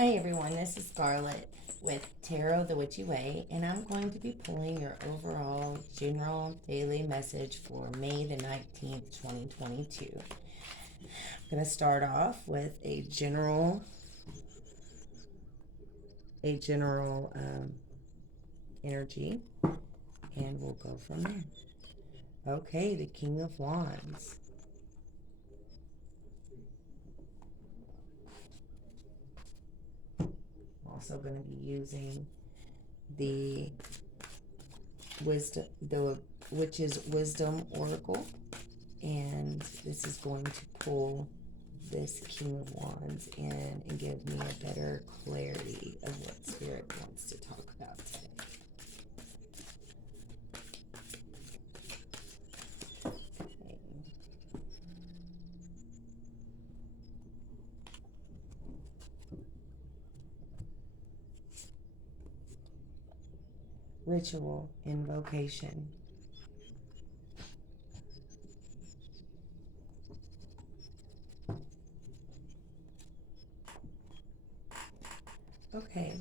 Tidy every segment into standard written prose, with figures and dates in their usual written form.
Hi everyone, this is Scarlett with Tarot the Witchy Way, and I'm going to be pulling your overall general daily message for May the 19th, 2022. I'm going to start off with a general energy, and we'll go from there. Okay, the King of Wands. I'm also going to be using the Witch's Wisdom Oracle, and this is going to pull this King of Wands in and give me a better clarity of what Spirit wants to talk about today. Okay. Ritual invocation. Okay,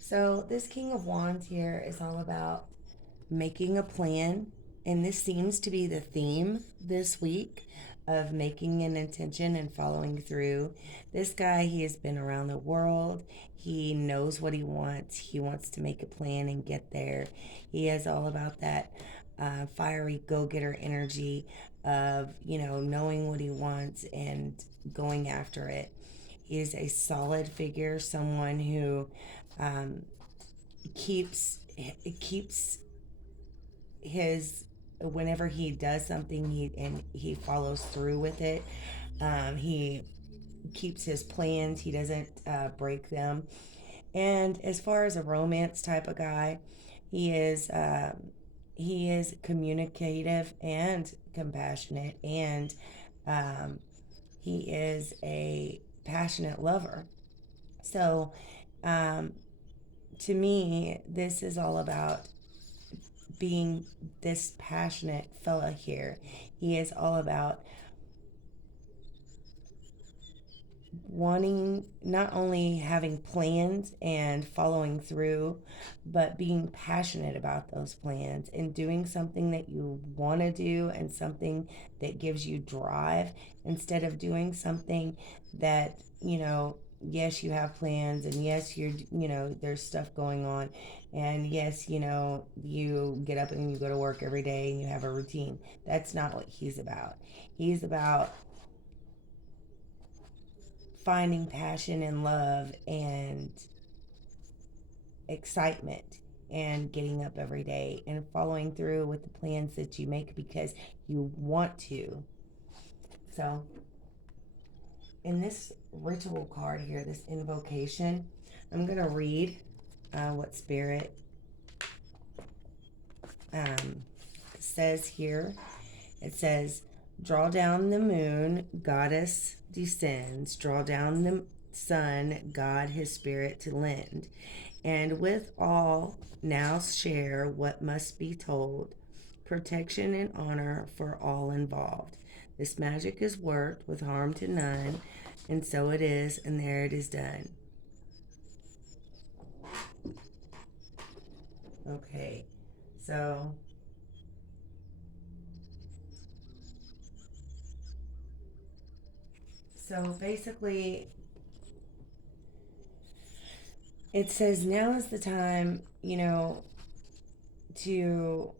so this King of Wands here is all about making a plan, and this seems to be the theme this week of making an intention and following through. This guy, he has been around the world. He knows what he wants. He wants to make a plan and get there. He is all about that fiery go-getter energy of, knowing what he wants and going after it. He is a solid figure, someone who um, keeps his whenever he does something he follows through with it. He keeps his plans. He doesn't break them. And as far as a romance type of guy, he is he is communicative and compassionate, and um, he is a passionate lover. So, um, to me, this is all about being this passionate fella here. He is all about wanting, not only having plans and following through, but being passionate about those plans and doing something that you want to do and something that gives you drive, instead of doing something that, yes, you have plans, and yes, there's stuff going on, and yes, you get up and you go to work every day and you have a routine. That's not what he's about. He's about finding passion and love and excitement, and getting up every day and following through with the plans that you make because you want to. So, in this ritual card here, this invocation, I'm going to read what Spirit um, says here. It says, draw down the moon, goddess descends, draw down the sun, God his spirit to lend, and with all now share what must be told, protection and honor for all involved. This magic is worked with harm to none, and so it is, and there it is done. Okay, so basically, it says now is the time, to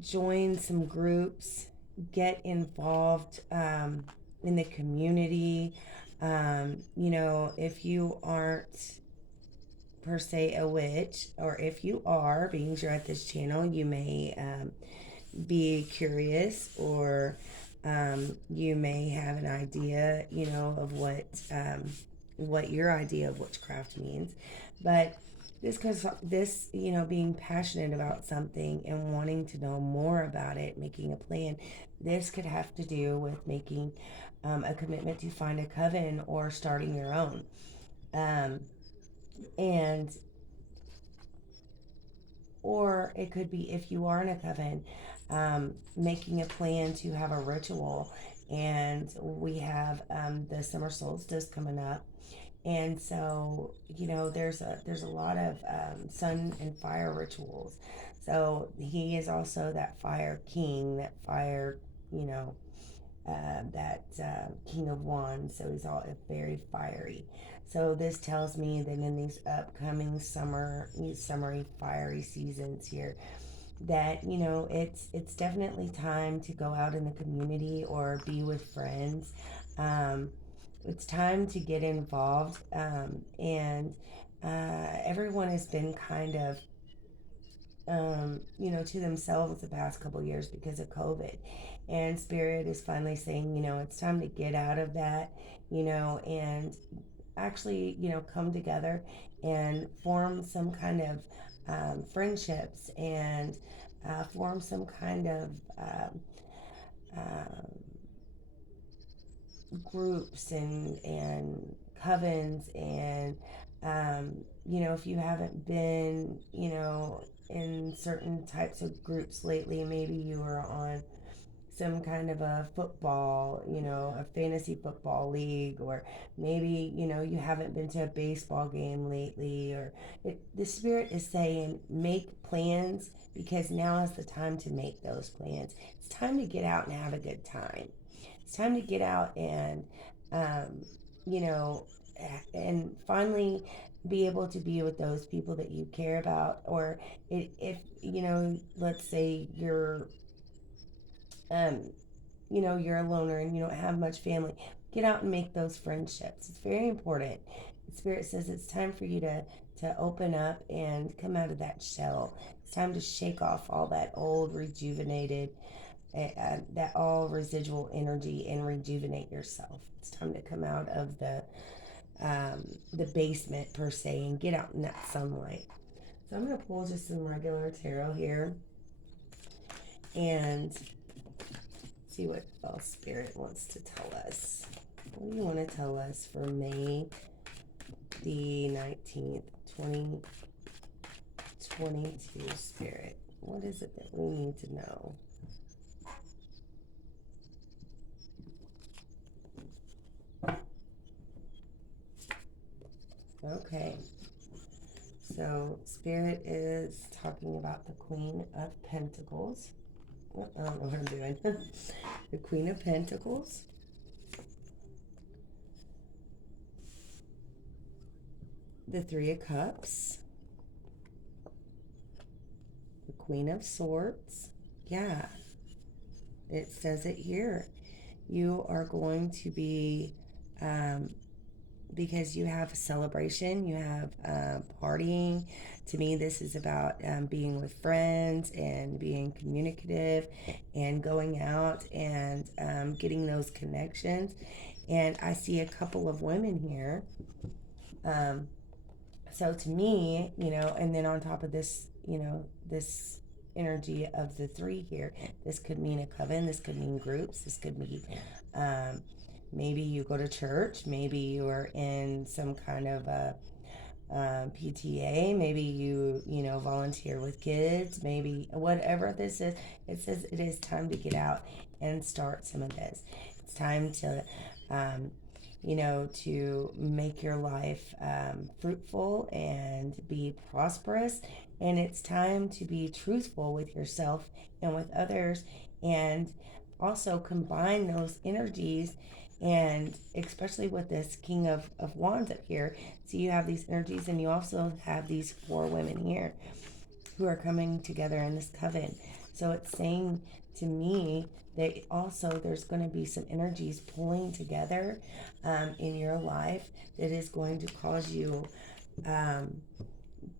join some groups, get involved in the community. If you aren't per se a witch, or if you are, being you're at this channel, you may be curious, or you may have an idea, of what your idea of witchcraft means. But being passionate about something and wanting to know more about it, making a plan, this could have to do with making a commitment to find a coven or starting your own. And or it could be, if you are in a coven, making a plan to have a ritual and we have the summer solstice coming up. And so, there's a lot of sun and fire rituals. So he is also that fire king, that fire, you know, that King of Wands. So he's all very fiery. So this tells me that in these upcoming these summery fiery seasons here, that it's definitely time to go out in the community or be with friends. Um, it's time to get involved, and everyone has been kind of to themselves the past couple years because of COVID. And Spirit is finally saying, it's time to get out of that, and actually, come together and form some kind of friendships and form some kind of um, groups and covens and if you haven't been in certain types of groups lately, maybe you were on some kind of a football, a fantasy football league, or maybe, you haven't been to a baseball game lately, or the Spirit is saying make plans, because now is the time to make those plans. It's time to get out and have a good time. It's time to get out and, um, you know, and finally be able to be with those people that you care about. Or if, let's say um, you're a loner and you don't have much family, get out and make those friendships. It's very important. Spirit says it's time for you to open up and come out of that shell. It's time to shake off all that old rejuvenated that all residual energy and rejuvenate yourself. It's time to come out of the basement per se and get out in that sunlight. So I'm going to pull just some regular tarot here and see what else Spirit wants to tell us. What do you want to tell us for May the 19th, 2022, Spirit? What is it that we need to know? Okay. So Spirit is talking about the Queen of Pentacles. I don't know what I'm doing. The Queen of Pentacles. The Three of Cups. The Queen of Swords. Yeah, it says it here. You are going to be, because you have celebration, you have partying. To me, this is about being with friends and being communicative and going out and getting those connections. And I see a couple of women here. So to me, and then on top of this, this energy of the three here, this could mean a coven, this could mean groups, this could mean maybe you go to church, maybe you're in some kind of a PTA, maybe you volunteer with kids, maybe whatever this is. It says it is time to get out and start some of this. It's time to to make your life fruitful and be prosperous. And it's time to be truthful with yourself and with others, and also combine those energies. And especially with this King of Wands up here, so you have these energies, and you also have these four women here who are coming together in this coven. So it's saying to me that also there's going to be some energies pulling together in your life that is going to cause you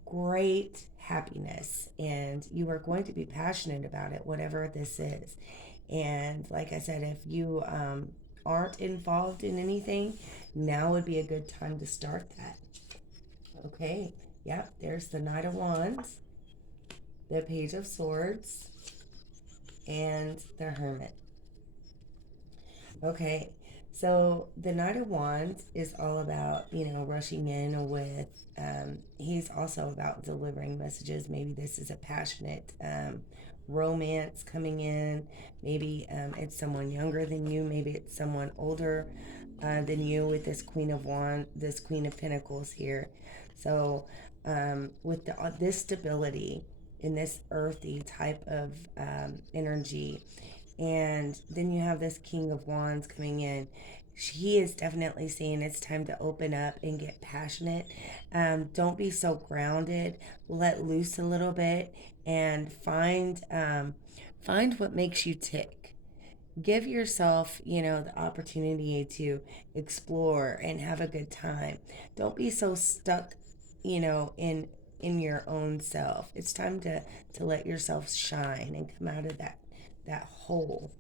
great happiness, and you are going to be passionate about it, whatever this is. And like I said, if you aren't involved in anything, now would be a good time to start that. Okay, yep, there's the Knight of Wands, the Page of Swords, and the Hermit. Okay, so the Knight of Wands is all about, rushing in with, he's also about delivering messages. Maybe this is a passionate romance coming in. Maybe it's someone younger than you. Maybe it's someone older than you with this this Queen of Pentacles here. So with this stability in this earthy type of energy, and then you have this King of Wands coming in. He is definitely saying it's time to open up and get passionate. Don't be so grounded. Let loose a little bit and find what makes you tick. Give yourself, the opportunity to explore and have a good time. Don't be so stuck, in your own self. It's time to let yourself shine and come out of that hole.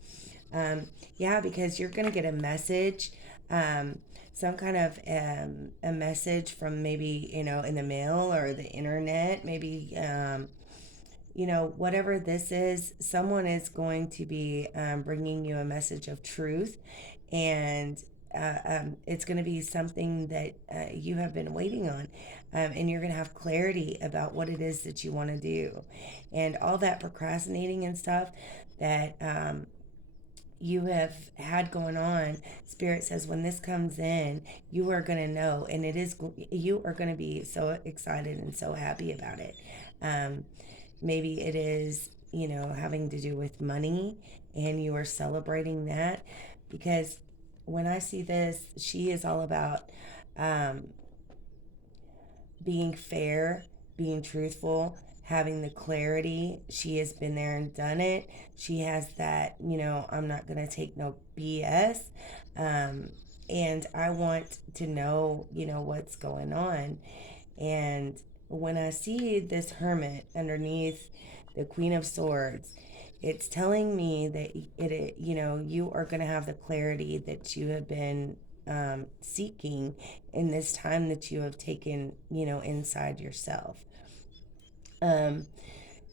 Yeah, because you're gonna get a message, some kind of a message from maybe in the mail or the internet, maybe whatever this is, someone is going to be bringing you a message of truth, and it's going to be something that you have been waiting on, and you're going to have clarity about what it is that you want to do, and all that procrastinating and stuff that you have had going on. Spirit says when this comes in, you are going to know, and you are going to be so excited and so happy about it. um, Maybe it is, having to do with money, and you are celebrating that, because when I see this, she is all about um, being fair, being truthful, having the clarity. She has been there and done it. She has that, I'm not going to take no BS. Um, and I want to know, what's going on. And when I see this hermit underneath the Queen of Swords, it's telling me that you are going to have the clarity that you have been seeking in this time that you have taken, inside yourself. Um,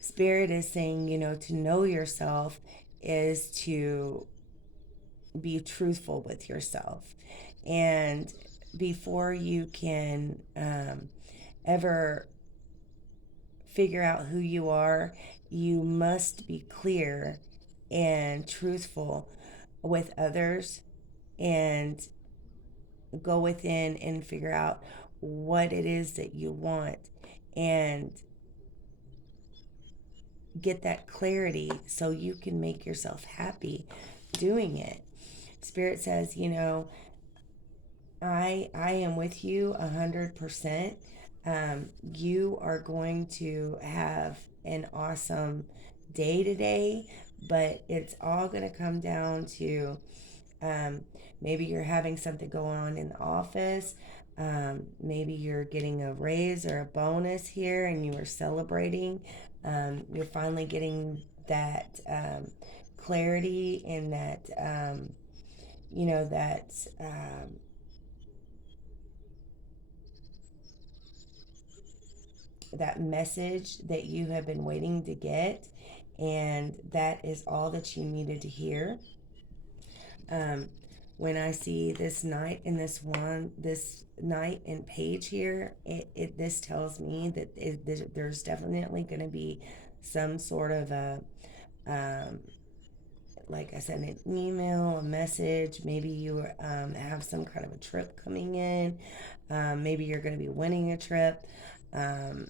Spirit is saying, to know yourself is to be truthful with yourself. And before you can ever figure out who you are, you must be clear and truthful with others, and go within and figure out what it is that you want, and get that clarity so you can make yourself happy doing it. Spirit says, I am with you 100%. You are going to have an awesome day today, but it's all going to come down to um, maybe you're having something going on in the office. Maybe you're getting a raise or a bonus here and you are celebrating. You're finally getting that clarity and that that message that you have been waiting to get, and that is all that you needed to hear. Um, when I see this knight and this knight and page here, this tells me that there's definitely going to be some sort of um, like I said, an email, a message. Maybe you have some kind of a trip coming in. Maybe you're going to be winning a trip. Um,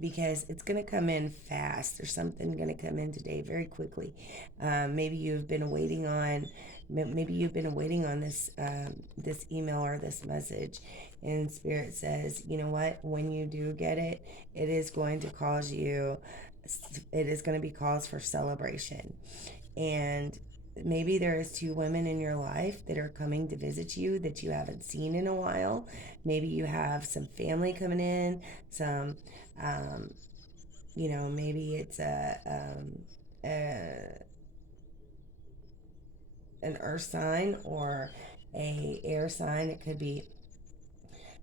because it's going to come in fast. There's something going to come in today very quickly. Maybe you've been waiting on, this email or this message, and Spirit says, you know what? When you do get it, it is going to cause you. It is going to be cause for celebration, and maybe there is two women in your life that are coming to visit you that you haven't seen in a while. Maybe you have some family coming in, some um, maybe it's a an earth sign or a air sign. It could be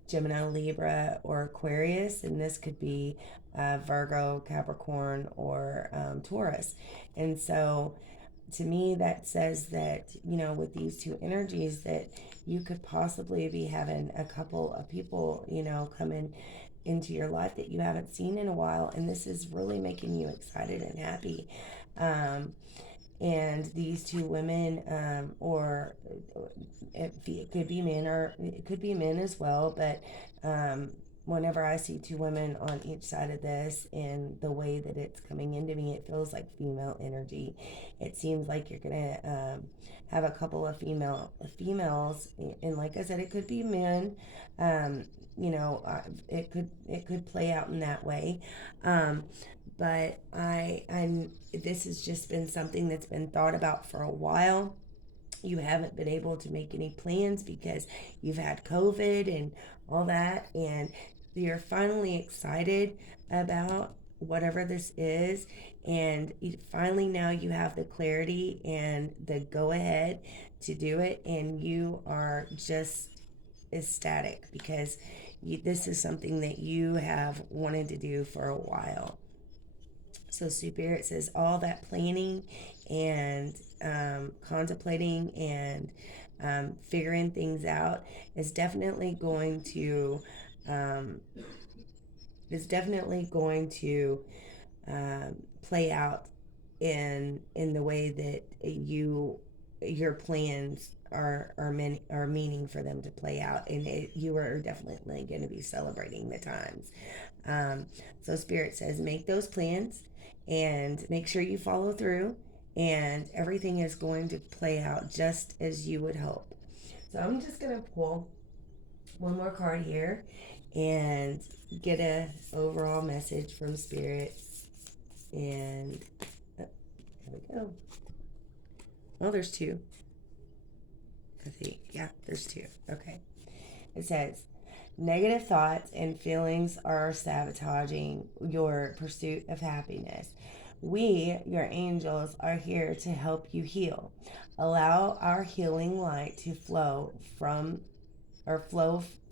Gemini, Libra, or Aquarius, and this could be Virgo, Capricorn, or Taurus. And so to me, that says that, with these two energies, that you could possibly be having a couple of people, coming into your life that you haven't seen in a while. And this is really making you excited and happy. Um, and these two women, or it could be men, or it could be men as well, but whenever I see two women on each side of this and the way that it's coming into me, it feels like female energy. It seems like you're gonna have a couple of females, and like I said, it could be men. um, it could play out in that way. um, but I this has just been something that's been thought about for a while. You haven't been able to make any plans because you've had COVID and all that, and you're finally excited about whatever this is, and finally now you have the clarity and the go ahead to do it, and you are just ecstatic because this is something that you have wanted to do for a while. So Spirit says all that planning and contemplating and figuring things out is definitely going to um, play out in the way that your plans are meaning for them to play out, and you are definitely going to be celebrating the times. um, so Spirit says make those plans and make sure you follow through, and everything is going to play out just as you would hope. So I'm just going to pull one more card here and get a overall message from Spirit. And there we go. Oh, there's two. I think, yeah, there's two. Okay. It says, negative thoughts and feelings are sabotaging your pursuit of happiness. We, your angels, are here to help you heal. Allow our healing light to flow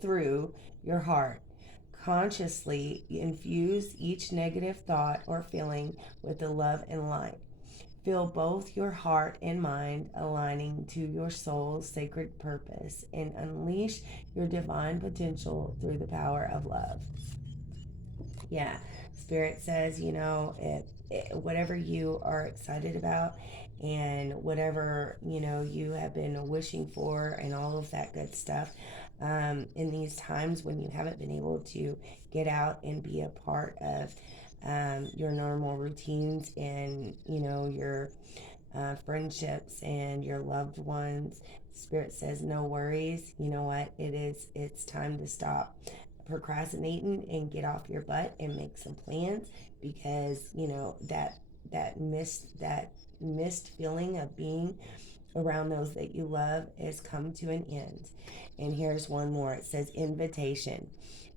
through your heart. Consciously infuse each negative thought or feeling with the love and light. Feel both your heart and mind aligning to your soul's sacred purpose and unleash your divine potential through the power of love. Yeah, Spirit says, whatever you are excited about and whatever, you have been wishing for and all of that good stuff, in these times when you haven't been able to get out and be a part of your normal routines and, your friendships and your loved ones. Spirit says, no worries. You know what? It's time to stop procrastinating and get off your butt and make some plans, because, that missed feeling of being around those that you love has come to an end. And here's one more. It says invitation.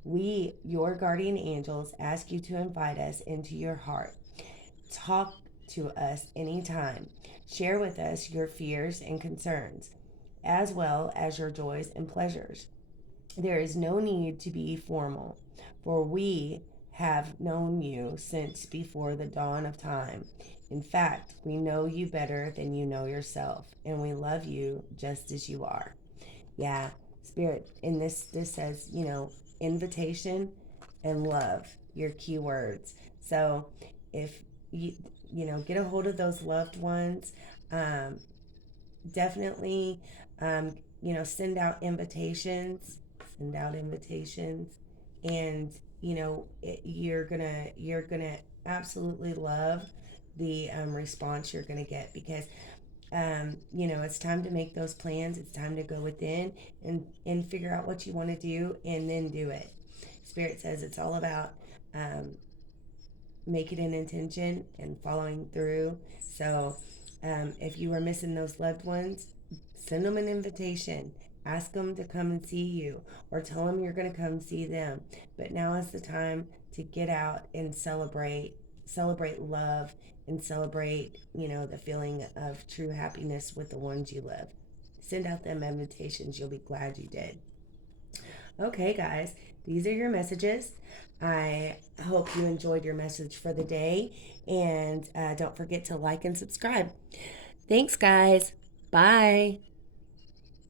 We, your guardian angels, ask you to invite us into your heart. Talk to us anytime. Share with us your fears and concerns, as well as your joys and pleasures. There is no need to be formal, for we have known you since before the dawn of time. In fact, we know you better than you know yourself, and we love you just as you are. Yeah, Spirit, in this says, invitation and love, your key words. So if you get a hold of those loved ones, um, definitely, send out invitations, and you're gonna absolutely love the response you're gonna get, because it's time to make those plans. It's time to go within and figure out what you want to do and then do it. Spirit says it's all about making an intention and following through. So if you are missing those loved ones, send them an invitation. Ask them to come and see you, or tell them you're going to come see them. But now is the time to get out and celebrate love, and celebrate, the feeling of true happiness with the ones you love. Send out them invitations. You'll be glad you did. Okay, guys, these are your messages. I hope you enjoyed your message for the day, and don't forget to like and subscribe. Thanks, guys. Bye.